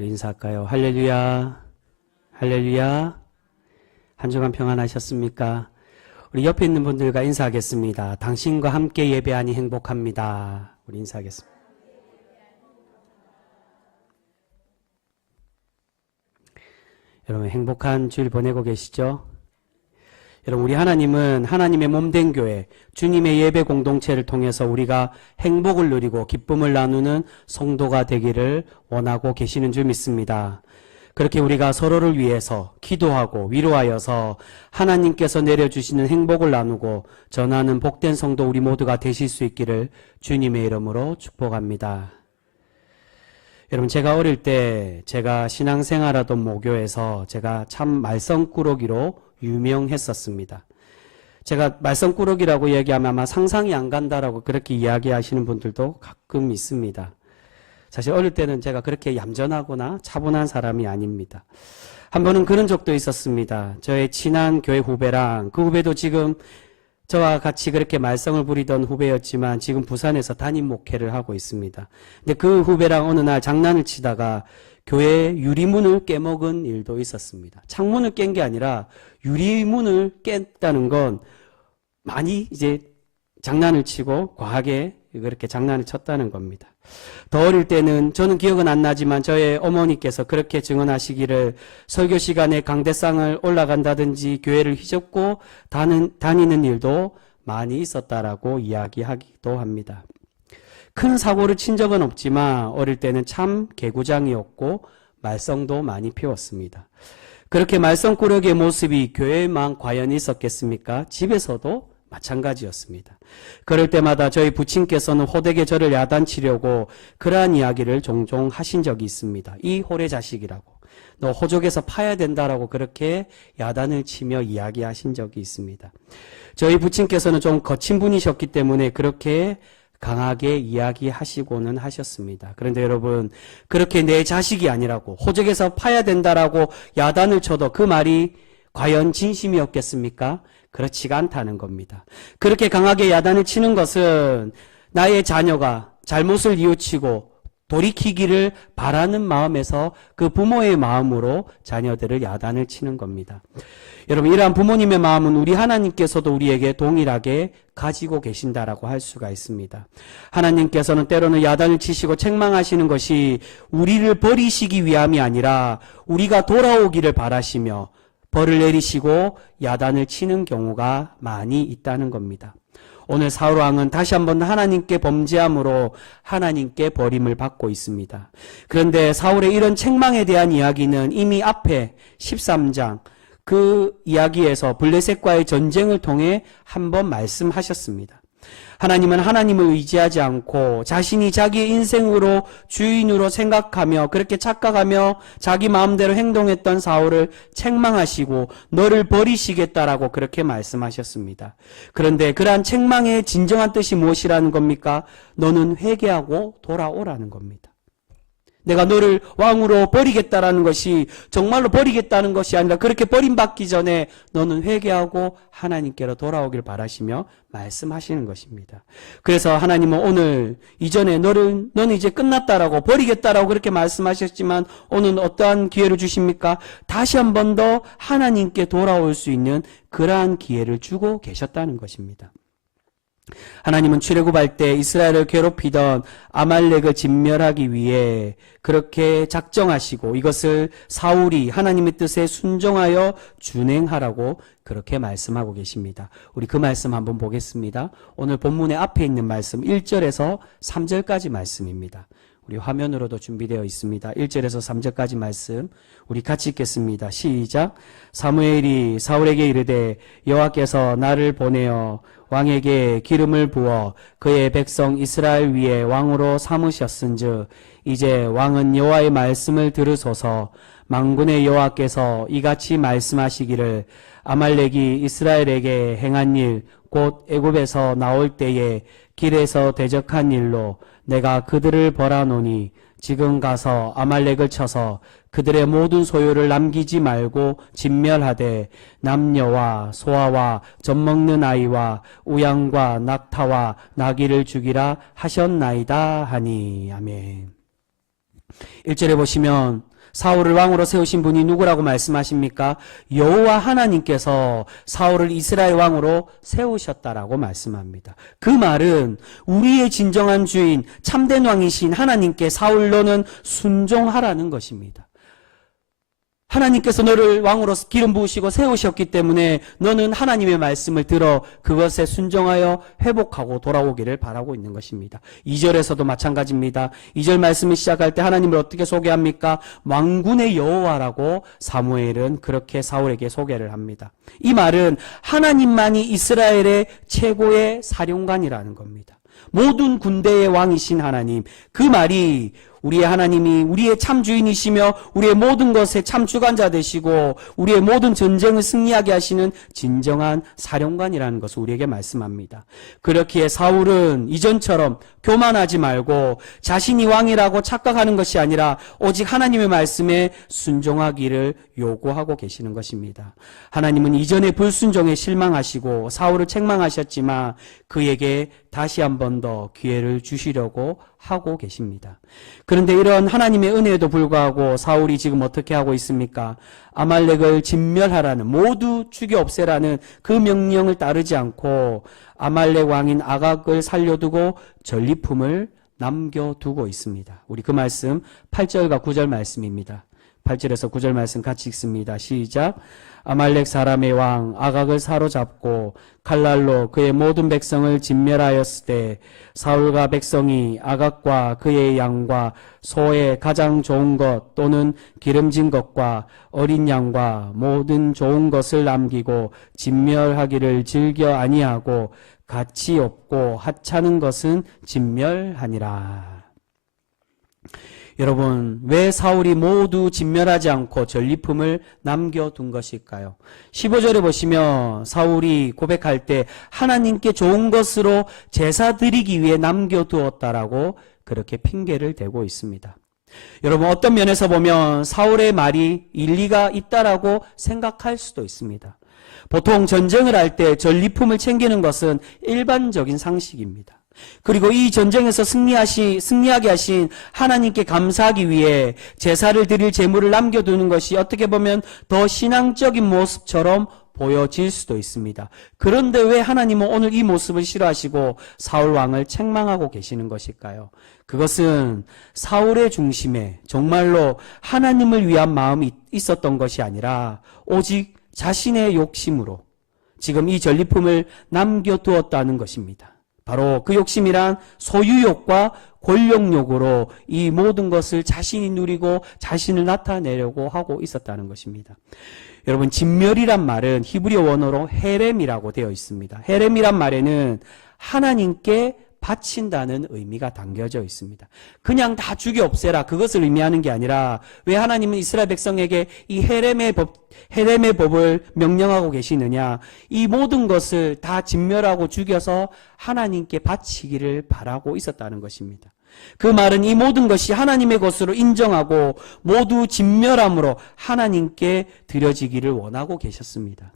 우리 인사할까요? 할렐루야, 할렐루야. 한 주간 평안하셨습니까? 우리 옆에 있는 분들과 인사하겠습니다. 당신과 함께 예배하니 행복합니다. 우리 인사하겠습니다. 여러분 행복한 주일 보내고 계시죠? 여러분 우리 하나님은 하나님의 몸된 교회, 주님의 예배 공동체를 통해서 우리가 행복을 누리고 기쁨을 나누는 성도가 되기를 원하고 계시는 줄 믿습니다. 그렇게 우리가 서로를 위해서 기도하고 위로하여서 하나님께서 내려주시는 행복을 나누고 전하는 복된 성도 우리 모두가 되실 수 있기를 주님의 이름으로 축복합니다. 여러분 제가 어릴 때 제가 신앙생활하던 모교에서 제가 참 말썽꾸러기로 유명했었습니다. 제가 말썽꾸러기라고 얘기하면 아마 상상이 안 간다라고 그렇게 이야기하시는 분들도 가끔 있습니다. 사실 어릴 때는 제가 그렇게 얌전하거나 차분한 사람이 아닙니다. 한 번은 그런 적도 있었습니다. 저의 친한 교회 후배랑 그 후배도 지금 저와 같이 그렇게 말썽을 부리던 후배였지만 지금 부산에서 담임 목회를 하고 있습니다. 근데 그 후배랑 어느 날 장난을 치다가 교회 유리문을 깨먹은 일도 있었습니다. 창문을 깬 게 아니라 유리문을 깼다는 건 많이 이제 장난을 치고 과하게 그렇게 장난을 쳤다는 겁니다. 더 어릴 때는 저는 기억은 안 나지만 저의 어머니께서 그렇게 증언하시기를 설교 시간에 강대상을 올라간다든지 교회를 휘젓고 다니는 일도 많이 있었다라고 이야기하기도 합니다. 큰 사고를 친 적은 없지만 어릴 때는 참 개구장이었고 말썽도 많이 피웠습니다. 그렇게 말썽꾸러기의 모습이 교회에만 과연 있었겠습니까? 집에서도 마찬가지였습니다. 그럴 때마다 저희 부친께서는 호되게 저를 야단치려고 그러한 이야기를 종종 하신 적이 있습니다. 이 호래 자식이라고. 너 호적에서 파야 된다라고 그렇게 야단을 치며 이야기하신 적이 있습니다. 저희 부친께서는 좀 거친 분이셨기 때문에 그렇게 강하게 이야기하시고는 하셨습니다. 그런데 여러분 그렇게 내 자식이 아니라고 호적에서 파야 된다라고 야단을 쳐도 그 말이 과연 진심이었겠습니까? 그렇지가 않다는 겁니다. 그렇게 강하게 야단을 치는 것은 나의 자녀가 잘못을 뉘우치고 돌이키기를 바라는 마음에서 그 부모의 마음으로 자녀들을 야단을 치는 겁니다. 여러분 이러한 부모님의 마음은 우리 하나님께서도 우리에게 동일하게 가지고 계신다라고 할 수가 있습니다. 하나님께서는 때로는 야단을 치시고 책망하시는 것이 우리를 버리시기 위함이 아니라 우리가 돌아오기를 바라시며 벌을 내리시고 야단을 치는 경우가 많이 있다는 겁니다. 오늘 사울 왕은 다시 한번 하나님께 범죄함으로 하나님께 버림을 받고 있습니다. 그런데 사울의 이런 책망에 대한 이야기는 이미 앞에 13장 그 이야기에서 블레셋과의 전쟁을 통해 한번 말씀하셨습니다. 하나님은 하나님을 의지하지 않고 자신이 자기의 인생으로 주인으로 생각하며 그렇게 착각하며 자기 마음대로 행동했던 사울을 책망하시고 너를 버리시겠다라고 그렇게 말씀하셨습니다. 그런데 그러한 책망의 진정한 뜻이 무엇이라는 겁니까? 너는 회개하고 돌아오라는 겁니다. 내가 너를 왕으로 버리겠다라는 것이 정말로 버리겠다는 것이 아니라 그렇게 버림받기 전에 너는 회개하고 하나님께로 돌아오길 바라시며 말씀하시는 것입니다. 그래서 하나님은 오늘 이전에 너는 이제 끝났다라고 버리겠다라고 그렇게 말씀하셨지만 오늘 어떠한 기회를 주십니까? 다시 한 번 더 하나님께 돌아올 수 있는 그러한 기회를 주고 계셨다는 것입니다. 하나님은 출애굽할 때 이스라엘을 괴롭히던 아말렉을 진멸하기 위해 그렇게 작정하시고 이것을 사울이 하나님의 뜻에 순종하여 준행하라고 그렇게 말씀하고 계십니다. 우리 그 말씀 한번 보겠습니다. 오늘 본문의 앞에 있는 말씀 1절에서 3절까지 말씀입니다. 우리 화면으로도 준비되어 있습니다. 1절에서 3절까지 말씀 우리 같이 읽겠습니다. 시작. 사무엘이 사울에게 이르되 여호와께서 나를 보내어 왕에게 기름을 부어 그의 백성 이스라엘 위에 왕으로 삼으셨은즉 이제 왕은 여호와의 말씀을 들으소서. 만군의 여호와께서 이같이 말씀하시기를 아말렉이 이스라엘에게 행한 일 곧 애굽에서 나올 때에 길에서 대적한 일로 내가 그들을 벌하노니 지금 가서 아말렉을 쳐서 그들의 모든 소유를 남기지 말고 진멸하되 남녀와 소아와 젖먹는 아이와 우양과 낙타와 나귀를 죽이라 하셨나이다 하니. 아멘. 1절에 보시면 사울을 왕으로 세우신 분이 누구라고 말씀하십니까? 여호와 하나님께서 사울을 이스라엘 왕으로 세우셨다라고 말씀합니다. 그 말은 우리의 진정한 주인 참된 왕이신 하나님께 사울 너는 순종하라는 것입니다. 하나님께서 너를 왕으로 기름 부으시고 세우셨기 때문에 너는 하나님의 말씀을 들어 그것에 순종하여 회복하고 돌아오기를 바라고 있는 것입니다. 2절에서도 마찬가지입니다. 2절 말씀을 시작할 때 하나님을 어떻게 소개합니까? 만군의 여호와라고 사무엘은 그렇게 사울에게 소개를 합니다. 이 말은 하나님만이 이스라엘의 최고의 사령관이라는 겁니다. 모든 군대의 왕이신 하나님, 그 말이 우리의 하나님이 우리의 참 주인이시며 우리의 모든 것의 참 주관자 되시고 우리의 모든 전쟁을 승리하게 하시는 진정한 사령관이라는 것을 우리에게 말씀합니다. 그렇기에 사울은 이전처럼 교만하지 말고 자신이 왕이라고 착각하는 것이 아니라 오직 하나님의 말씀에 순종하기를 요구하고 계시는 것입니다. 하나님은 이전의 불순종에 실망하시고 사울을 책망하셨지만 그에게 다시 한 번 더 기회를 주시려고 하고 계십니다. 그런데 이런 하나님의 은혜에도 불구하고 사울이 지금 어떻게 하고 있습니까? 아말렉을 진멸하라는, 모두 죽여 없애라는 그 명령을 따르지 않고 아말렉 왕인 아각을 살려두고 전리품을 남겨두고 있습니다. 우리 그 말씀 8절과 9절 말씀입니다. 8절에서 9절 말씀 같이 읽습니다. 시작. 아말렉 사람의 왕 아각을 사로잡고 칼날로 그의 모든 백성을 진멸하였을 때 사울과 백성이 아각과 그의 양과 소의 가장 좋은 것 또는 기름진 것과 어린 양과 모든 좋은 것을 남기고 진멸하기를 즐겨 아니하고 가치 없고 하찮은 것은 진멸하니라. 여러분, 왜 사울이 모두 진멸하지 않고 전리품을 남겨둔 것일까요? 15절에 보시면 사울이 고백할 때 하나님께 좋은 것으로 제사 드리기 위해 남겨두었다라고 그렇게 핑계를 대고 있습니다. 여러분, 어떤 면에서 보면 사울의 말이 일리가 있다라고 생각할 수도 있습니다. 보통 전쟁을 할 때 전리품을 챙기는 것은 일반적인 상식입니다. 그리고 이 전쟁에서 승리하게 하신 하나님께 감사하기 위해 제사를 드릴 제물을 남겨두는 것이 어떻게 보면 더 신앙적인 모습처럼 보여질 수도 있습니다. 그런데 왜 하나님은 오늘 이 모습을 싫어하시고 사울 왕을 책망하고 계시는 것일까요? 그것은 사울의 중심에 정말로 하나님을 위한 마음이 있었던 것이 아니라 오직 자신의 욕심으로 지금 이 전리품을 남겨두었다는 것입니다. 바로 그 욕심이란 소유욕과 권력욕으로 이 모든 것을 자신이 누리고 자신을 나타내려고 하고 있었다는 것입니다. 여러분, 진멸이란 말은 히브리어 원어로 헤렘이라고 되어 있습니다. 헤렘이란 말에는 하나님께 바친다는 의미가 담겨져 있습니다. 그냥 다 죽여 없애라, 그것을 의미하는 게 아니라 왜 하나님은 이스라엘 백성에게 이 헤렘의 법을 명령하고 계시느냐? 이 모든 것을 다 진멸하고 죽여서 하나님께 바치기를 바라고 있었다는 것입니다. 그 말은 이 모든 것이 하나님의 것으로 인정하고 모두 진멸함으로 하나님께 드려지기를 원하고 계셨습니다.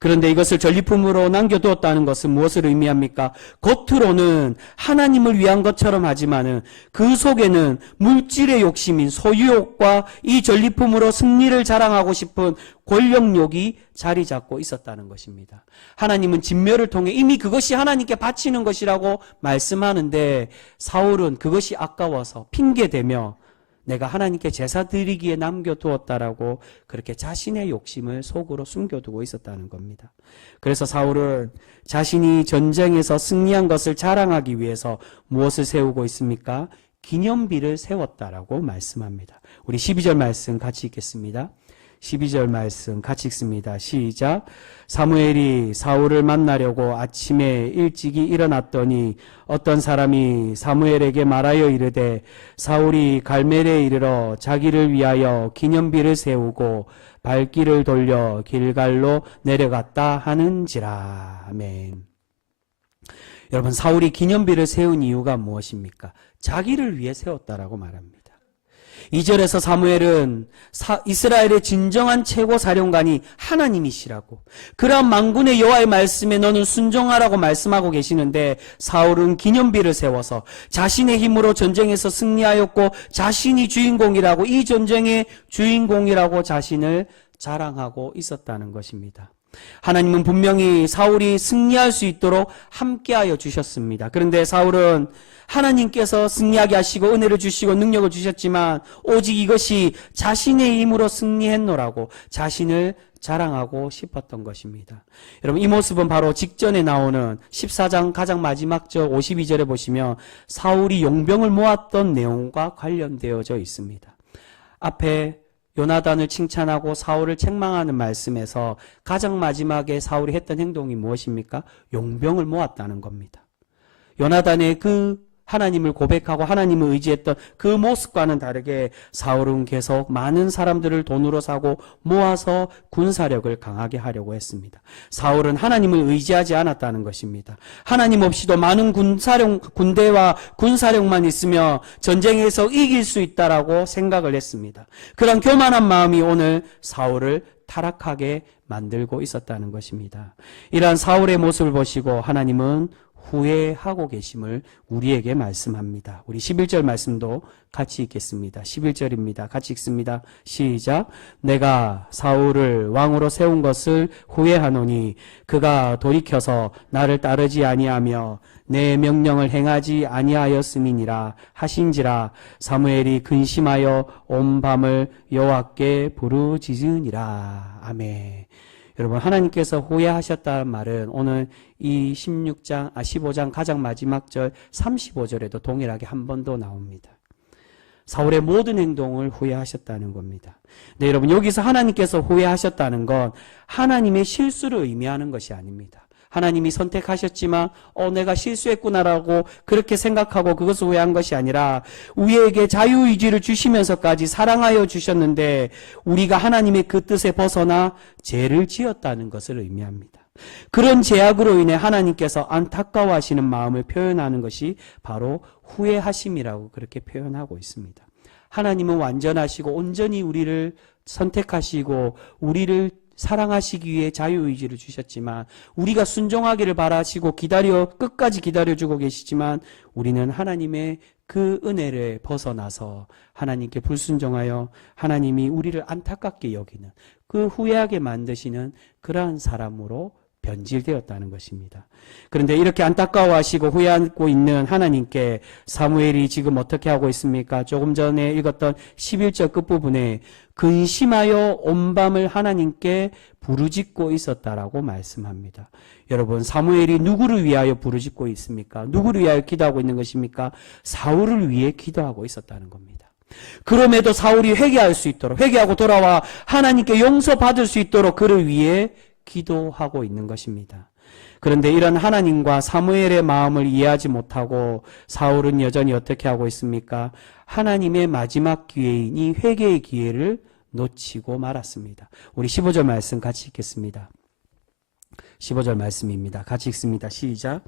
그런데 이것을 전리품으로 남겨두었다는 것은 무엇을 의미합니까? 겉으로는 하나님을 위한 것처럼 하지만은 그 속에는 물질의 욕심인 소유욕과 이 전리품으로 승리를 자랑하고 싶은 권력욕이 자리 잡고 있었다는 것입니다. 하나님은 진멸을 통해 이미 그것이 하나님께 바치는 것이라고 말씀하는데 사울은 그것이 아까워서 핑계대며 내가 하나님께 제사 드리기에 남겨두었다라고 그렇게 자신의 욕심을 속으로 숨겨두고 있었다는 겁니다. 그래서 사울은 자신이 전쟁에서 승리한 것을 자랑하기 위해서 무엇을 세우고 있습니까? 기념비를 세웠다라고 말씀합니다. 우리 12절 말씀 같이 읽겠습니다. 12절 말씀 같이 읽습니다. 시작. 사무엘이 사울을 만나려고 아침에 일찍이 일어났더니 어떤 사람이 사무엘에게 말하여 이르되 사울이 갈멜에 이르러 자기를 위하여 기념비를 세우고 발길을 돌려 길갈로 내려갔다 하는지라. 아멘. 여러분, 사울이 기념비를 세운 이유가 무엇입니까? 자기를 위해 세웠다라고 말합니다. 2절에서 사무엘은 이스라엘의 진정한 최고 사령관이 하나님이시라고, 그러한 만군의 여호와의 말씀에 너는 순종하라고 말씀하고 계시는데, 사울은 기념비를 세워서 자신의 힘으로 전쟁에서 승리하였고 자신이 주인공이라고, 이 전쟁의 주인공이라고 자신을 자랑하고 있었다는 것입니다. 하나님은 분명히 사울이 승리할 수 있도록 함께하여 주셨습니다. 그런데 사울은 하나님께서 승리하게 하시고 은혜를 주시고 능력을 주셨지만 오직 이것이 자신의 힘으로 승리했노라고 자신을 자랑하고 싶었던 것입니다. 여러분, 이 모습은 바로 직전에 나오는 14장 가장 마지막 절 52절에 보시면 사울이 용병을 모았던 내용과 관련되어져 있습니다. 앞에 요나단을 칭찬하고 사울을 책망하는 말씀에서 가장 마지막에 사울이 했던 행동이 무엇입니까? 용병을 모았다는 겁니다. 요나단의 그 하나님을 고백하고 하나님을 의지했던 그 모습과는 다르게 사울은 계속 많은 사람들을 돈으로 사고 모아서 군사력을 강하게 하려고 했습니다. 사울은 하나님을 의지하지 않았다는 것입니다. 하나님 없이도 많은 군대와 군사력만 있으며 전쟁에서 이길 수 있다라고 생각을 했습니다. 그런 교만한 마음이 오늘 사울을 타락하게 만들고 있었다는 것입니다. 이러한 사울의 모습을 보시고 하나님은 후회하고 계심을 우리에게 말씀합니다. 우리 11절 말씀도 같이 읽겠습니다. 11절입니다. 같이 읽습니다. 시작. 내가 사울을 왕으로 세운 것을 후회하노니 그가 돌이켜서 나를 따르지 아니하며 내 명령을 행하지 아니하였음이니라 하신지라. 사무엘이 근심하여 온 밤을 여호와께 부르짖으니라. 아멘. 여러분, 하나님께서 후회하셨다는 말은 오늘 이 15장 가장 마지막 절 35절에도 동일하게 한 번 더 나옵니다. 사울의 모든 행동을 후회하셨다는 겁니다. 네, 여러분, 여기서 하나님께서 후회하셨다는 건 하나님의 실수를 의미하는 것이 아닙니다. 하나님이 선택하셨지만 내가 실수했구나라고 그렇게 생각하고 그것을 후회한 것이 아니라 우리에게 자유의지를 주시면서까지 사랑하여 주셨는데 우리가 하나님의 그 뜻에 벗어나 죄를 지었다는 것을 의미합니다. 그런 죄악으로 인해 하나님께서 안타까워하시는 마음을 표현하는 것이 바로 후회하심이라고 그렇게 표현하고 있습니다. 하나님은 완전하시고 온전히 우리를 선택하시고 우리를 사랑하시기 위해 자유의지를 주셨지만 우리가 순종하기를 바라시고 끝까지 기다려주고 계시지만 우리는 하나님의 그 은혜를 벗어나서 하나님께 불순종하여 하나님이 우리를 안타깝게 여기는, 그 후회하게 만드시는 그러한 사람으로 변질되었다는 것입니다. 그런데 이렇게 안타까워하시고 후회하고 있는 하나님께 사무엘이 지금 어떻게 하고 있습니까? 조금 전에 읽었던 11절 끝부분에 근심하여 온 밤을 하나님께 부르짖고 있었다라고 말씀합니다. 여러분, 사무엘이 누구를 위하여 부르짖고 있습니까? 누구를 위하여 기도하고 있는 것입니까? 사울을 위해 기도하고 있었다는 겁니다. 그럼에도 사울이 회개할 수 있도록, 회개하고 돌아와 하나님께 용서받을 수 있도록 그를 위해 기도하고 있는 것입니다. 그런데 이런 하나님과 사무엘의 마음을 이해하지 못하고 사울은 여전히 어떻게 하고 있습니까? 하나님의 마지막 기회인 이 회개의 기회를 놓치고 말았습니다. 우리 15절 말씀 같이 읽겠습니다. 15절 말씀입니다. 같이 읽습니다. 시작.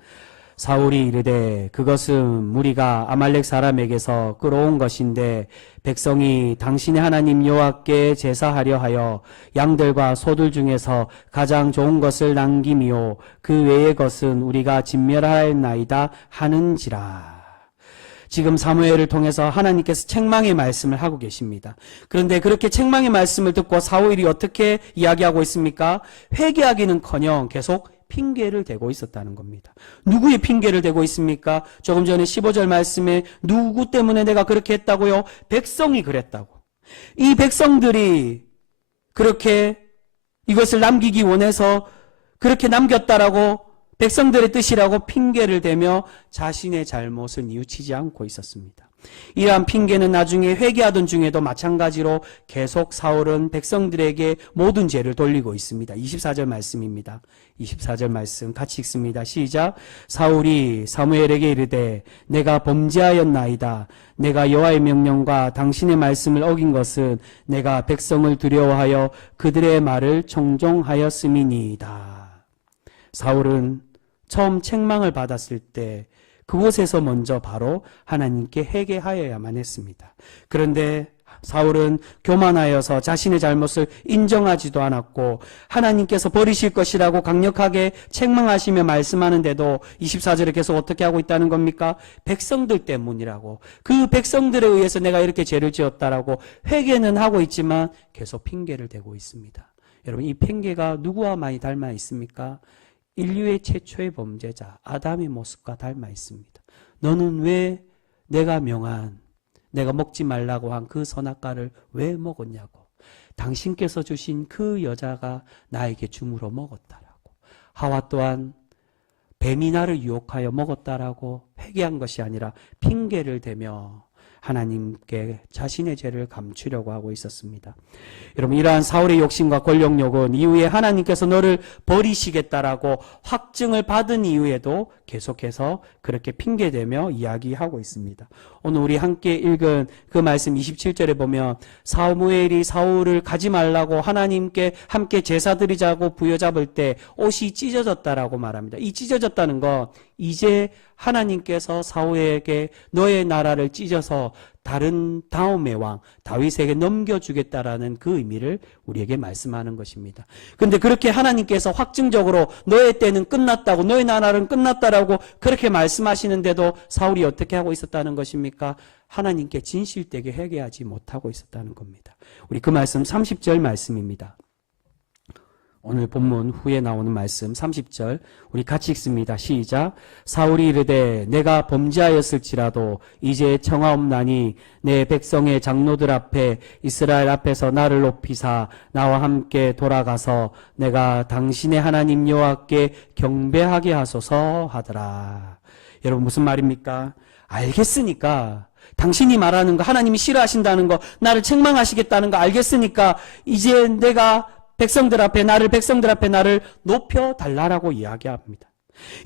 사울이 이르되 그것은 무리가 아말렉 사람에게서 끌어온 것인데 백성이 당신의 하나님 여호와께 제사하려 하여 양들과 소들 중에서 가장 좋은 것을 남김이요 그 외의 것은 우리가 진멸하였나이다 하는지라. 지금 사무엘을 통해서 하나님께서 책망의 말씀을 하고 계십니다. 그런데 그렇게 책망의 말씀을 듣고 사울이 어떻게 이야기하고 있습니까? 회개하기는커녕 계속 핑계를 대고 있었다는 겁니다. 누구의 핑계를 대고 있습니까? 조금 전에 15절 말씀에 누구 때문에 내가 그렇게 했다고요? 백성이 그랬다고. 이 백성들이 그렇게 이것을 남기기 원해서 그렇게 남겼다라고, 백성들의 뜻이라고 핑계를 대며 자신의 잘못을 뉘우치지 않고 있었습니다. 이러한 핑계는 나중에 회개하던 중에도 마찬가지로 계속 사울은 백성들에게 모든 죄를 돌리고 있습니다. 24절 말씀입니다. 24절 말씀 같이 읽습니다. 시작. 사울이 사무엘에게 이르되 내가 범죄하였나이다. 내가 여호와의 명령과 당신의 말씀을 어긴 것은 내가 백성을 두려워하여 그들의 말을 청종하였음이니이다. 사울은 처음 책망을 받았을 때 그곳에서 먼저 바로 하나님께 회개하여야만 했습니다. 그런데 사울은 교만하여서 자신의 잘못을 인정하지도 않았고 하나님께서 버리실 것이라고 강력하게 책망하시며 말씀하는데도 24절에 계속 어떻게 하고 있다는 겁니까? 백성들 때문이라고. 그 백성들에 의해서 내가 이렇게 죄를 지었다라고 회개는 하고 있지만 계속 핑계를 대고 있습니다. 여러분, 이 핑계가 누구와 많이 닮아 있습니까? 인류의 최초의 범죄자 아담의 모습과 닮아 있습니다. 너는 왜 내가 명한, 내가 먹지 말라고 한 그 선악과를 왜 먹었냐고. 당신께서 주신 그 여자가 나에게 줌으로 먹었다라고. 하와 또한 뱀이 나를 유혹하여 먹었다라고 회개한 것이 아니라 핑계를 대며 하나님께 자신의 죄를 감추려고 하고 있었습니다. 여러분, 이러한 사울의 욕심과 권력욕은 이후에 하나님께서 너를 버리시겠다라고 확증을 받은 이후에도 계속해서 그렇게 핑계대며 이야기하고 있습니다. 오늘 우리 함께 읽은 그 말씀 27절에 보면 사무엘이 사울을 가지 말라고 하나님께 함께 제사 드리자고 부여잡을 때 옷이 찢어졌다라고 말합니다. 이 찢어졌다는 건 이제 하나님께서 사울에게 너의 나라를 찢어서 다른 다음의 왕 다윗에게 넘겨주겠다라는 그 의미를 우리에게 말씀하는 것입니다. 그런데 그렇게 하나님께서 확증적으로 너의 때는 끝났다고, 너의 나라는 끝났다라고 그렇게 말씀하시는데도 사울이 어떻게 하고 있었다는 것입니까? 하나님께 진실되게 회개하지 못하고 있었다는 겁니다. 우리 그 말씀 30절 말씀입니다. 오늘 본문 후에 나오는 말씀 30절 우리 같이 읽습니다. 시작. 사울이 이르되 내가 범죄하였을지라도 이제 청하옵나니 내 백성의 장로들 앞에 이스라엘 앞에서 나를 높이사 나와 함께 돌아가서 내가 당신의 하나님 여호와께 경배하게 하소서 하더라. 여러분, 무슨 말입니까? 알겠으니까, 당신이 말하는 거, 하나님이 싫어하신다는 거, 나를 책망하시겠다는 거 알겠으니까 이제 내가 나를 백성들 앞에 나를 높여달라고 이야기합니다.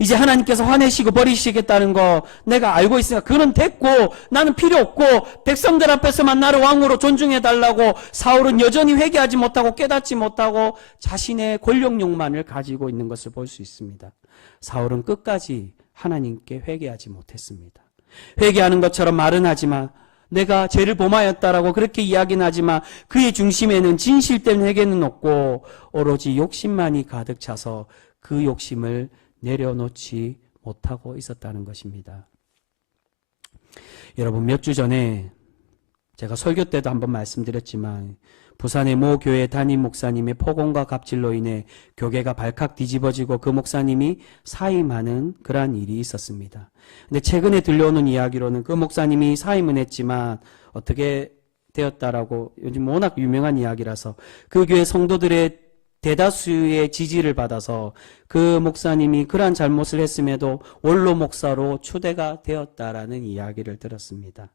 이제 하나님께서 화내시고 버리시겠다는 거 내가 알고 있으니까 그건 됐고 나는 필요 없고 백성들 앞에서만 나를 왕으로 존중해달라고 사울은 여전히 회개하지 못하고 깨닫지 못하고 자신의 권력욕만을 가지고 있는 것을 볼 수 있습니다. 사울은 끝까지 하나님께 회개하지 못했습니다. 회개하는 것처럼 말은 하지만 내가 죄를 범하였다라고 그렇게 이야기는 하지만 그의 중심에는 진실된 회개는 없고 오로지 욕심만이 가득 차서 그 욕심을 내려놓지 못하고 있었다는 것입니다. 여러분, 몇 주 전에 제가 설교 때도 한번 말씀드렸지만 부산의 모 교회 담임 목사님의 폭언과 갑질로 인해 교계가 발칵 뒤집어지고 그 목사님이 사임하는 그러한 일이 있었습니다. 근데 최근에 들려오는 이야기로는 그 목사님이 사임은 했지만 어떻게 되었다라고 요즘 워낙 유명한 이야기라서 그 교회 성도들의 대다수의 지지를 받아서 그 목사님이 그러한 잘못을 했음에도 원로 목사로 추대가 되었다라는 이야기를 들었습니다.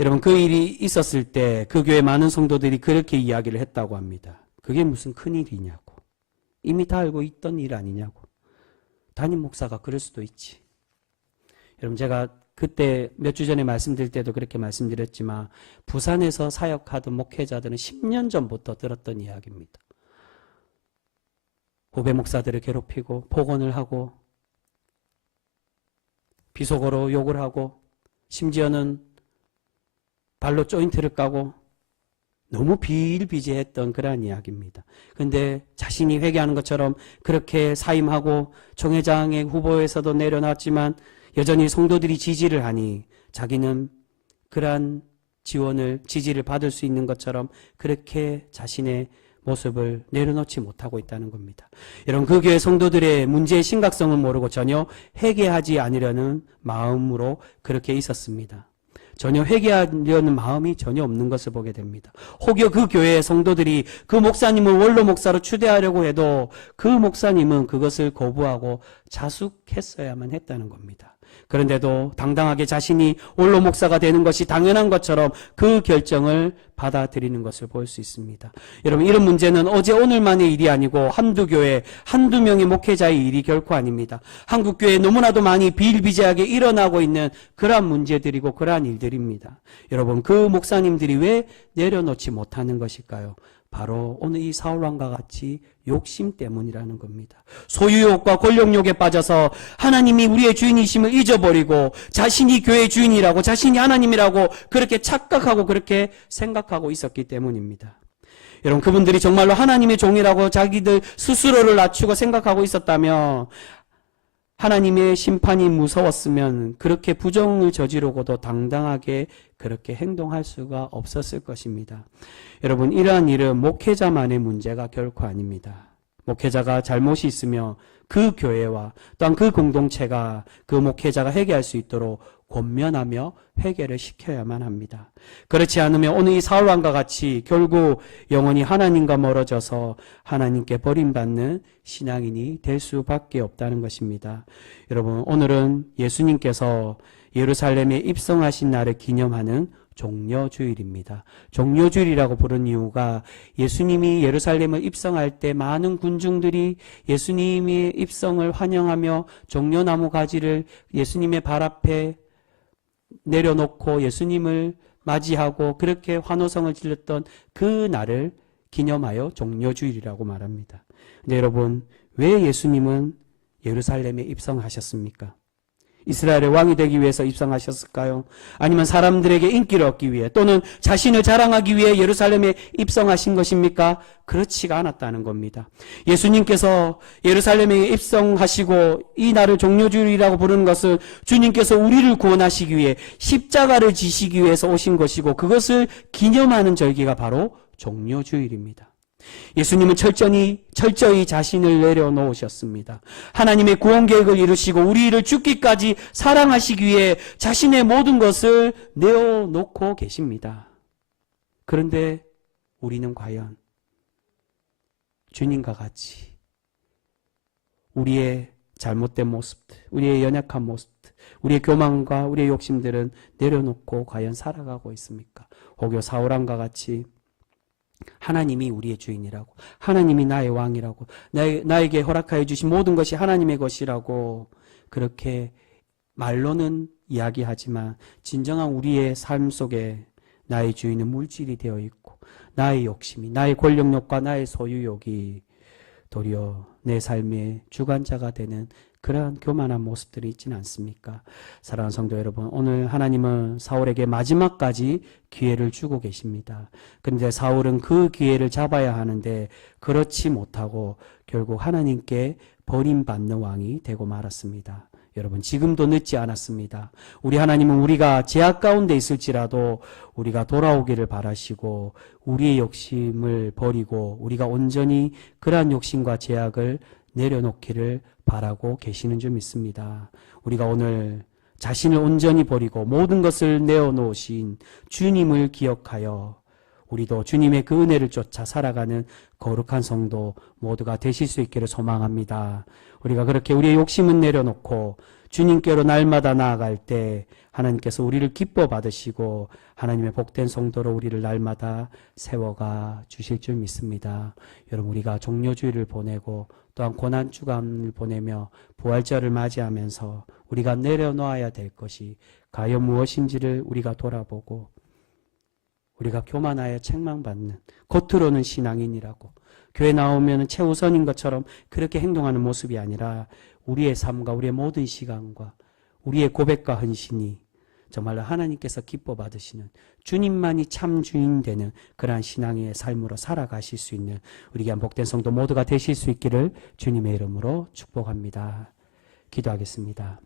여러분, 그 일이 있었을 때 그 교회 많은 성도들이 그렇게 이야기를 했다고 합니다. 그게 무슨 큰일이냐고. 이미 다 알고 있던 일 아니냐고. 담임 목사가 그럴 수도 있지. 여러분, 제가 그때 몇 주 전에 말씀드릴 때도 그렇게 말씀드렸지만 부산에서 사역하던 목회자들은 10년 전부터 들었던 이야기입니다. 후배 목사들을 괴롭히고 폭언을 하고 비속어로 욕을 하고 심지어는 발로 조인트를 까고 너무 비일비재했던 그러한 이야기입니다. 그런데 자신이 회개하는 것처럼 그렇게 사임하고 총회장의 후보에서도 내려놨지만 여전히 성도들이 지지를 하니 자기는 그러한 지지를 받을 수 있는 것처럼 그렇게 자신의 모습을 내려놓지 못하고 있다는 겁니다. 여러분, 그 교회 성도들의 문제의 심각성은 모르고 전혀 회개하지 않으려는 마음으로 그렇게 있었습니다. 전혀 회개하려는 마음이 전혀 없는 것을 보게 됩니다. 혹여 그 교회의 성도들이 그 목사님을 원로 목사로 추대하려고 해도 그 목사님은 그것을 거부하고 자숙했어야만 했다는 겁니다. 그런데도 당당하게 자신이 원로 목사가 되는 것이 당연한 것처럼 그 결정을 받아들이는 것을 볼 수 있습니다. 여러분, 이런 문제는 어제 오늘만의 일이 아니고 한두 교회, 한두 명의 목회자의 일이 결코 아닙니다. 한국 교회에 너무나도 많이 비일비재하게 일어나고 있는 그러한 문제들이고 그러한 일들입니다. 여러분, 그 목사님들이 왜 내려놓지 못하는 것일까요? 바로 오늘 이 사울왕과 같이 욕심 때문이라는 겁니다. 소유욕과 권력욕에 빠져서 하나님이 우리의 주인이심을 잊어버리고 자신이 교회의 주인이라고, 자신이 하나님이라고 그렇게 착각하고 그렇게 생각하고 있었기 때문입니다. 여러분, 그분들이 정말로 하나님의 종이라고 자기들 스스로를 낮추고 생각하고 있었다면, 하나님의 심판이 무서웠으면 그렇게 부정을 저지르고도 당당하게 그렇게 행동할 수가 없었을 것입니다. 여러분, 이러한 일은 목회자만의 문제가 결코 아닙니다. 목회자가 잘못이 있으며 그 교회와 또한 그 공동체가 그 목회자가 회개할 수 있도록 권면하며 회개를 시켜야만 합니다. 그렇지 않으면 오늘 이 사울왕과 같이 결국 영원히 하나님과 멀어져서 하나님께 버림받는 신앙인이 될 수밖에 없다는 것입니다. 여러분, 오늘은 예수님께서 예루살렘에 입성하신 날을 기념하는 종려주일입니다. 종려주일이라고 부른 이유가 예수님이 예루살렘을 입성할 때 많은 군중들이 예수님의 입성을 환영하며 종려나무 가지를 예수님의 발 앞에 내려놓고 예수님을 맞이하고 그렇게 환호성을 질렀던 그 날을 기념하여 종려주일이라고 말합니다. 근데 여러분, 왜 예수님은 예루살렘에 입성하셨습니까? 이스라엘의 왕이 되기 위해서 입성하셨을까요? 아니면 사람들에게 인기를 얻기 위해 또는 자신을 자랑하기 위해 예루살렘에 입성하신 것입니까? 그렇지가 않았다는 겁니다. 예수님께서 예루살렘에 입성하시고 이 날을 종려주일이라고 부르는 것은 주님께서 우리를 구원하시기 위해 십자가를 지시기 위해서 오신 것이고 그것을 기념하는 절기가 바로 종려주일입니다. 예수님은 철저히 자신을 내려놓으셨습니다. 하나님의 구원 계획을 이루시고 우리를 죽기까지 사랑하시기 위해 자신의 모든 것을 내어놓고 계십니다. 그런데 우리는 과연 주님과 같이 우리의 잘못된 모습들, 우리의 연약한 모습들, 우리의 교만과 우리의 욕심들은 내려놓고 과연 살아가고 있습니까? 혹여 사울왕과 같이 하나님이 우리의 주인이라고, 하나님이 나의 왕이라고, 나에게 허락하여 주신 모든 것이 하나님의 것이라고 그렇게 말로는 이야기하지만 진정한 우리의 삶 속에 나의 주인은 물질이 되어 있고 나의 욕심이, 나의 권력욕과 나의 소유욕이 도리어 내 삶의 주관자가 되는 그러한 교만한 모습들이 있지는 않습니까? 사랑하는 성도 여러분, 오늘 하나님은 사울에게 마지막까지 기회를 주고 계십니다. 그런데 사울은 그 기회를 잡아야 하는데 그렇지 못하고 결국 하나님께 버림받는 왕이 되고 말았습니다. 여러분, 지금도 늦지 않았습니다. 우리 하나님은 우리가 죄악 가운데 있을지라도 우리가 돌아오기를 바라시고 우리의 욕심을 버리고 우리가 온전히 그러한 욕심과 죄악을 내려놓기를 바라고 계시는 줄 믿습니다. 우리가 오늘 자신을 온전히 버리고 모든 것을 내어놓으신 주님을 기억하여 우리도 주님의 그 은혜를 쫓아 살아가는 거룩한 성도 모두가 되실 수 있기를 소망합니다. 우리가 그렇게 우리의 욕심은 내려놓고 주님께로 날마다 나아갈 때 하나님께서 우리를 기뻐 받으시고 하나님의 복된 성도로 우리를 날마다 세워가 주실 줄 믿습니다. 여러분, 우리가 종려주일을 보내고 또한 고난주간을 보내며 부활절을 맞이하면서 우리가 내려놓아야 될 것이 과연 무엇인지를 우리가 돌아보고 우리가 교만하여 책망받는, 겉으로는 신앙인이라고 교회 나오면 최우선인 것처럼 그렇게 행동하는 모습이 아니라 우리의 삶과 우리의 모든 시간과 우리의 고백과 헌신이 정말로 하나님께서 기뻐 받으시는 주님만이 참 주인 되는 그러한 신앙의 삶으로 살아가실 수 있는 우리 귀한 복된 성도 모두가 되실 수 있기를 주님의 이름으로 축복합니다. 기도하겠습니다.